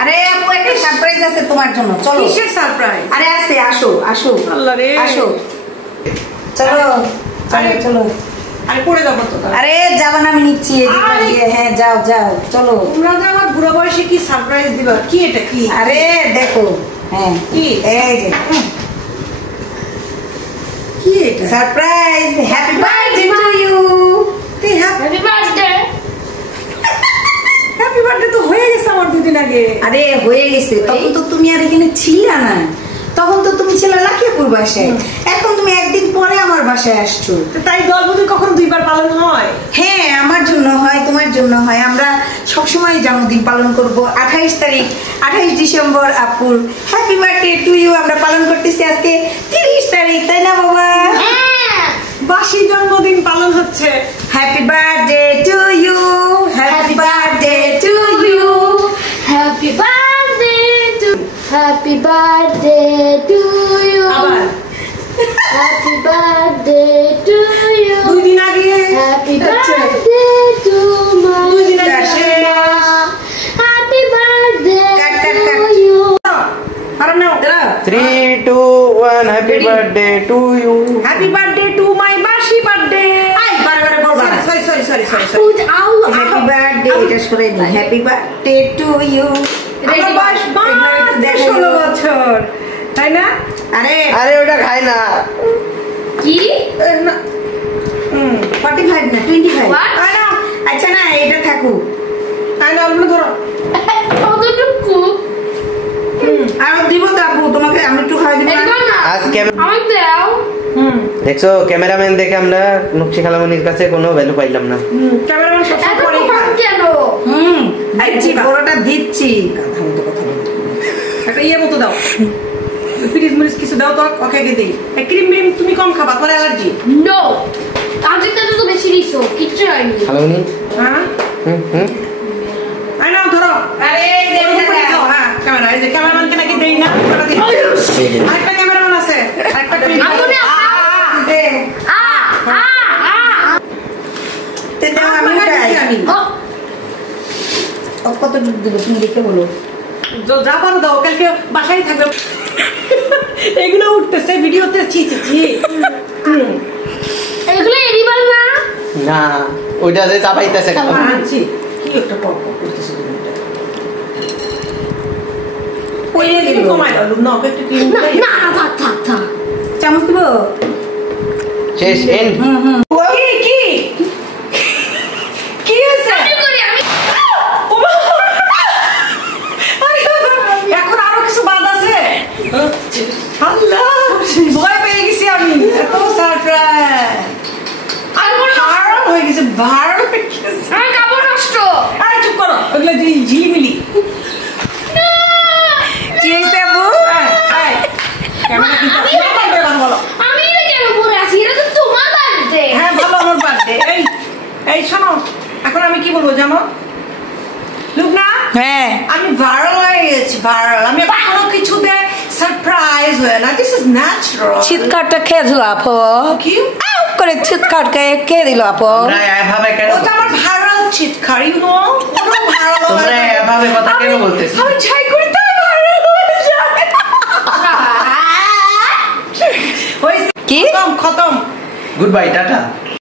আরে আপু একটা সারপ্রাইজ আছে তোমার জন্য, চলো। কিসের সারপ্রাইজ? আরে আসে, আসো আসো। আল্লাহ রে, আসো, চলো চলো চলো। আরে পড়ে যাবো তো। আরে যাবা না, আমি নিচ্ছি। হ্যাঁ যাও যাও, চলো। তোমরা যে আমার বুড়ো বয়সে কি সারপ্রাইজ দিবা? কি এটা কি? আরে দেখো, হ্যাঁ কি এই যে কি এটা? Surprise. Happy birthday to you. Happy birthday. Happy birthday তো হয়ে গেছে আমার দুদিন আগে। আরে হয়ে গেছে, তখন তো তুমি আর এখানে ছিলে না। তখন তো তুমি ছিলে লাখিয়াপুর বাসায়, এখন তুমি একদিন পরে আমার বাসায় আসছো। তাই জন্মদিন কখন দুইবার পালন হয়? হ্যাঁ, আমার জন্য হয়, তোমার জন্য হয়। আমরা সবসময় জন্মদিন পালন করব। 28 তারিখ, 28 ডিসেম্বর আপুর হ্যাপি বার্থডে টু ইউ আমরা পালন করতেছি আজকে 30 তারিখ, তাই না বাবা? বাসি জন্মদিন পালন হচ্ছে। Happy birthday to you, happy birthday to you, happy birthday to, happy birthday to you, আবার হ্যাপি বার্থডে টু ইউ। দুই দিন আগে হ্যাপি বার্থডে টু মাই দুই দিন আগে মামা, happy birthday cut, cut, to cut. You. আর নাও 3, 2, 1 happy birthday to you. Happy birthday to my বাসি বার্থডে। আই বারবার বলবা না। Sorry sorry sorry sorry Put out. Happy birthday, এটা সরে দিই। Happy birthday to you. আমার বয়স মাত্র 16 বছর, তাই না? আরে আরে ওটা খাই না। কি? 45 না 25। What? আচ্ছা না, এটা থাকুক। তাই না, অল্প ধরো। কতটুকু? আর দিব তো আপু, তোমাকে আমি একটু খাওয়াই দিব এটা না? না। আজ ক্যামেরা আমাকে দাও। দেখছো, ক্যামেরাম্যান দেখে আমরা নকশি খালামনির কাছে কোনো ভ্যালু পাইলাম না। ক্যামেরাম্যান সব এত পরেই কম খায়। কেন? দিচ্ছি, বড়টা দিচ্ছি। গাধার মতো কথা বলো। একটা ইয়ে মতো দাও, ফ্রিজ মরিচ কিছু দাও তো, ওকে দিই। ক্রিম ব্রিম তুমি কম খাবা, তোমার অ্যালার্জি। No. আজকে তো বেশি দিছো, কিচ্ছু হয়নি। খালামনি হ্যাঁ হুম আই নাও ধরো। আরে ওরকম করে খাও। হ্যাঁ ক্যামেরা, এই যে ক্যামেরাম্যানকে নাকি দেই না, ওটা দিই। আরেকটা ক্যামেরাম্যান আছে, আরেকটা ক্রিম। আপু না। দে। আ আ আ। তে দাও, আমি খাই। আমি ও কত দিব তুমি দেখে বলো। যা পারো দাও, কালকে বাসায় থাকবে। এগুলো উঠতেছে ভিডিওতে, ছি ছি ছি। এগুলো এডিবল না? না, ওইটা যে চাপাইতেছে খালামনি। আনছি কি একটা পপ পপ করতেছে তুমি এটা। ওই একটু কমাই দাও, না একটু ক্রিম না দাও। না, থাক থাক থাক। চামচ দিব। শেষ এন্ড। কি কি কি হয়েছে? আমি করি আমি। এখন আরো কিছু বাদ আছে। আল্লাহ, ভয় পেয়ে গেছি আমি। এত সারপ্রাইজ। আর ভাইরাল হয়ে গেছে, ভাইরাল হয়ে গেছে। আমার কাপড় নষ্ট। আরে চুপ করো, ওগুলো ঝিলিমিলি। কি হইছে আপু? ক্যামেরা কিন্তু বলো। আমি এটা কেন পরে আছি? এটা তো তোমার বার্থডে। হ্যাঁ ভালো, আমার বার্থডে। এই শোনো, এখন আমি কি বলবো জানো লুকনা? হ্যাঁ, আমি ভাইরাল হয়ে গেছি, ভাইরাল। আমি কোনো কিছুতে সারপ্রাইজ হয়ে না, দিস ইজ ন্যাচারাল। চিৎকারটা খেয়ে দিল আপু। কি আউ করে চিৎকার খেয়ে দিল আপু। তোমরা এভাবে কেন ওটা আমার ভাইরাল চিৎকার, ইউ নো। ওটা ভাইরাল। তোমরা এভাবে কথা কেন বলতেছো? আমি চাই করি তাই ভাইরাল হয়ে যায়। হয়েছে, কি? খতম খতম। Good bye, tata.